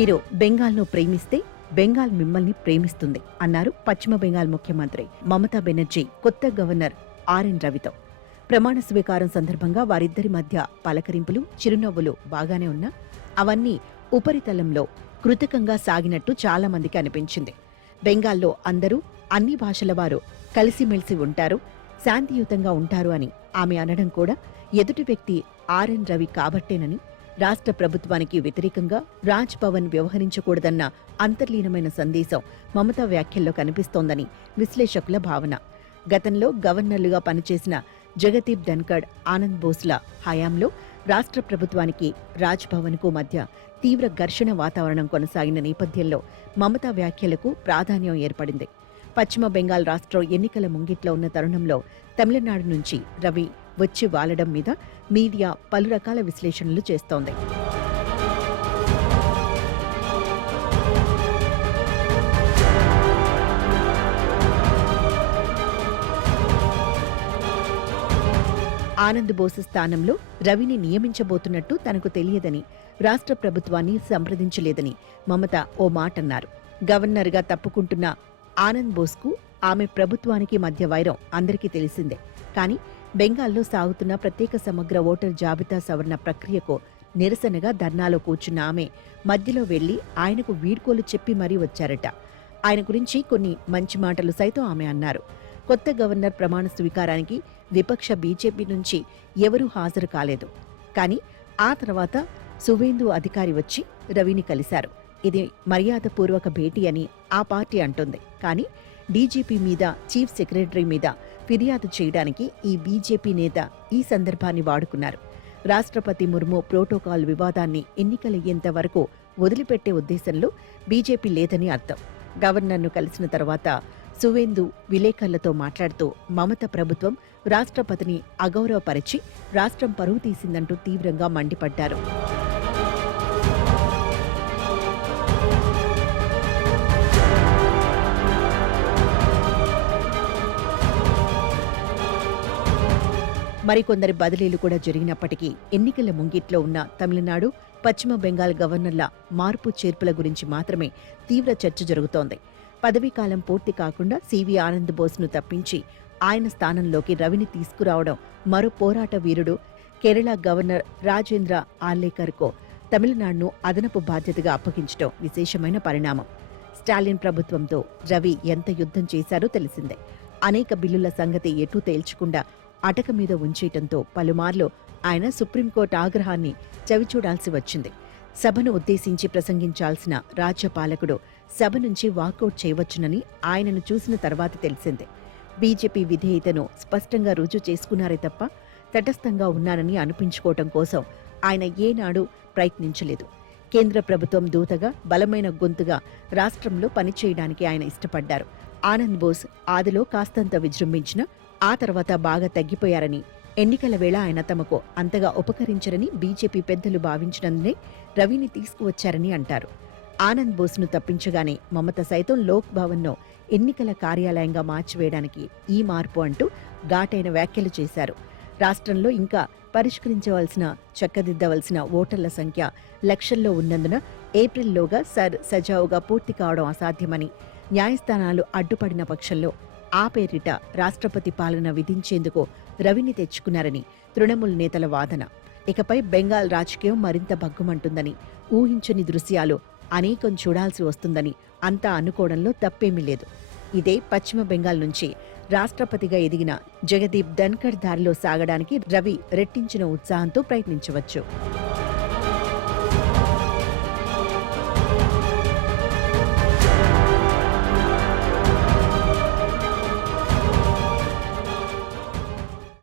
మీరు బెంగాల్ను ప్రేమిస్తే బెంగాల్ మిమ్మల్ని ప్రేమిస్తుంది అన్నారు పశ్చిమ బెంగాల్ ముఖ్యమంత్రి మమతా బెనర్జీ కొత్త గవర్నర్ ఆర్ఎన్ రవితో. ప్రమాణ స్వీకారం సందర్భంగా వారిద్దరి మధ్య పలకరింపులు, చిరునవ్వులు బాగానే ఉన్నా అవన్నీ ఉపరితలంలో కృతకంగా సాగినట్టు చాలా మందికి అనిపించింది. బెంగాల్లో అందరూ అన్ని భాషల వారు కలిసిమెలిసి ఉంటారు, శాంతియుతంగా ఉంటారు అని ఆమె అనడం కూడా ఎదుటి వ్యక్తి ఆర్ఎన్ రవి కాబట్టేనని, రాష్ట్ర ప్రభుత్వానికి వ్యతిరేకంగా రాజ్ భవన్ వ్యవహరించకూడదన్న అంతర్లీనమైన సందేశం మమతా వ్యాఖ్యల్లో కనిపిస్తోందని విశ్లేషకుల భావన. గతంలో గవర్నర్లుగా పనిచేసిన జగదీప్ ధన్కడ్, ఆనంద్ బోస్ల హయాంలో రాష్ట్ర ప్రభుత్వానికి రాజ్ భవన్కు మధ్య తీవ్ర ఘర్షణ వాతావరణం కొనసాగిన నేపథ్యంలో మమతా వ్యాఖ్యలకు ప్రాధాన్యం ఏర్పడింది. పశ్చిమ బెంగాల్ రాష్ట్రం ఎన్నికల ముంగిట్లో ఉన్న తరుణంలో తమిళనాడు నుంచి రవి వచ్చి వాలడం మీద మీడియా పలు రకాల విశ్లేషణలు చేస్తోంది. ఆనంద్ బోస్ స్థానంలో రవిని నియమించబోతున్నట్టు తనకు తెలియదని, రాష్ట్ర ప్రభుత్వాన్ని సంప్రదించలేదని మమత ఓ మాటన్నారు. గవర్నర్గా తప్పుకుంటున్న ఆనంద్ బోస్కు ఆమె ప్రభుత్వానికి మధ్య వైరం అందరికీ తెలిసిందే. కానీ బెంగాల్లో సాగుతున్న ప్రత్యేక సమగ్ర ఓటర్ జాబితా సవరణ ప్రక్రియకు నిరసనగా ధర్నాలో కూర్చున్న ఆమె మధ్యలో వెళ్లి ఆయనకు వీడ్కోలు చెప్పి మరీ వచ్చారట. ఆయన గురించి కొన్ని మంచి మాటలు సైతం ఆమె అన్నారు. కొత్త గవర్నర్ ప్రమాణ స్వీకారానికి విపక్ష బీజేపీ నుంచి ఎవరూ హాజరు కాలేదు. కానీ ఆ తర్వాత సువేందు అధికారి వచ్చి రవిని కలిశారు. ఇది మర్యాదపూర్వక భేటీ అని ఆ పార్టీ అంటుంది. కానీ డీజీపీ మీద, చీఫ్ సెక్రటరీ మీద ఫిర్యాదు చేయడానికి ఈ బీజేపీ నేత ఈ సందర్భాన్ని వాడుకున్నారు. రాష్ట్రపతి ముర్ము ప్రోటోకాల్ వివాదాన్ని ఎన్నికలయ్యేంత వరకు వదిలిపెట్టే ఉద్దేశంలో బీజేపీ లేదని అర్థం. గవర్నర్ను కలిసిన తర్వాత సువేందు విలేకరులతో మాట్లాడుతూ మమత ప్రభుత్వం రాష్ట్రపతిని అగౌరవపరిచి రాష్ట్రం పరువు తీసిందంటూ తీవ్రంగా మండిపడ్డారు. మరికొందరి బదిలీలు కూడా జరిగినప్పటికీ ఎన్నికల ముంగిట్లో ఉన్న తమిళనాడు, పశ్చిమ బెంగాల్ గవర్నర్ల మార్పు చేర్పుల గురించి మాత్రమే తీవ్ర చర్చ జరుగుతోంది. పదవీకాలం పూర్తి కాకుండా సివి ఆనంద్ బోస్ను తప్పించి ఆయన స్థానంలోకి రవిని తీసుకురావడం, మరో పోరాట వీరుడు కేరళ గవర్నర్ రాజేంద్ర ఆర్లేకర్కు తమిళనాడును అదనపు బాధ్యతగా అప్పగించడం విశేషమైన పరిణామం. స్టాలిన్ ప్రభుత్వంతో రవి ఎంత యుద్ధం చేశారో తెలిసిందే. అనేక బిల్లుల సంగతి ఎటూ తేల్చకుండా అటక మీద ఉంచేయటంతో పలుమార్లు ఆయన సుప్రీంకోర్టు ఆగ్రహాన్ని చవిచూడాల్సి వచ్చింది. సభను ఉద్దేశించి ప్రసంగించాల్సిన రాజ్యపాలకుడు సభ నుంచి వాకౌట్ చేయవచ్చునని ఆయనను చూసిన తర్వాత తెలిసిందే. బీజేపీ విధేయతను స్పష్టంగా రుజువు చేసుకున్నారే తప్ప తటస్థంగా ఉన్నానని అనిపించుకోవటం కోసం ఆయన ఏనాడు ప్రయత్నించలేదు. కేంద్ర ప్రభుత్వం దూతగా, బలమైన గొంతుగా రాష్ట్రంలో పనిచేయడానికి ఆయన ఇష్టపడ్డారు. ఆనంద్ బోస్ ఆదిలో కాస్తంత విజృంభించిన ఆ తర్వాత బాగా తగ్గిపోయారని, ఎన్నికల వేళ ఆయన తమకు అంతగా ఉపకరించరని బీజేపీ పెద్దలు భావించినందునే రవిని తీసుకువచ్చారని అంటారు. ఆనంద్ బోస్ను తప్పించగానే మమత సైతం లోక్ భవన్ను ఎన్నికల కార్యాలయంగా మార్చివేయడానికి ఈ మార్పు అంటూ ఘాటైన వ్యాఖ్యలు చేశారు. రాష్ట్రంలో ఇంకా పరిష్కరించవలసిన, చక్కదిద్దవలసిన ఓటర్ల సంఖ్య లక్షల్లో ఉన్నందున ఏప్రిల్లోగా సజావుగా పూర్తి కావడం అసాధ్యమని, న్యాయస్థానాలు అడ్డుపడిన పక్షంలో ఆ పేరిట రాష్ట్రపతి పాలన విధించేందుకు రవిని తెచ్చుకున్నారని తృణమూల్ నేతల వాదన. ఇకపై బెంగాల్ రాజకీయం మరింత భగ్గుమంటుందని, ఊహించని దృశ్యాలు అనేకం చూడాల్సి వస్తుందని అంతా అనుకోవడంలో తప్పేమీ లేదు. ఇదే పశ్చిమ బెంగాల్ నుంచి రాష్ట్రపతిగా ఎదిగిన జగదీప్ ధన్కడ్ దారిలో సాగడానికి రవి రెట్టించిన ఉత్సాహంతో ప్రయత్నించవచ్చు.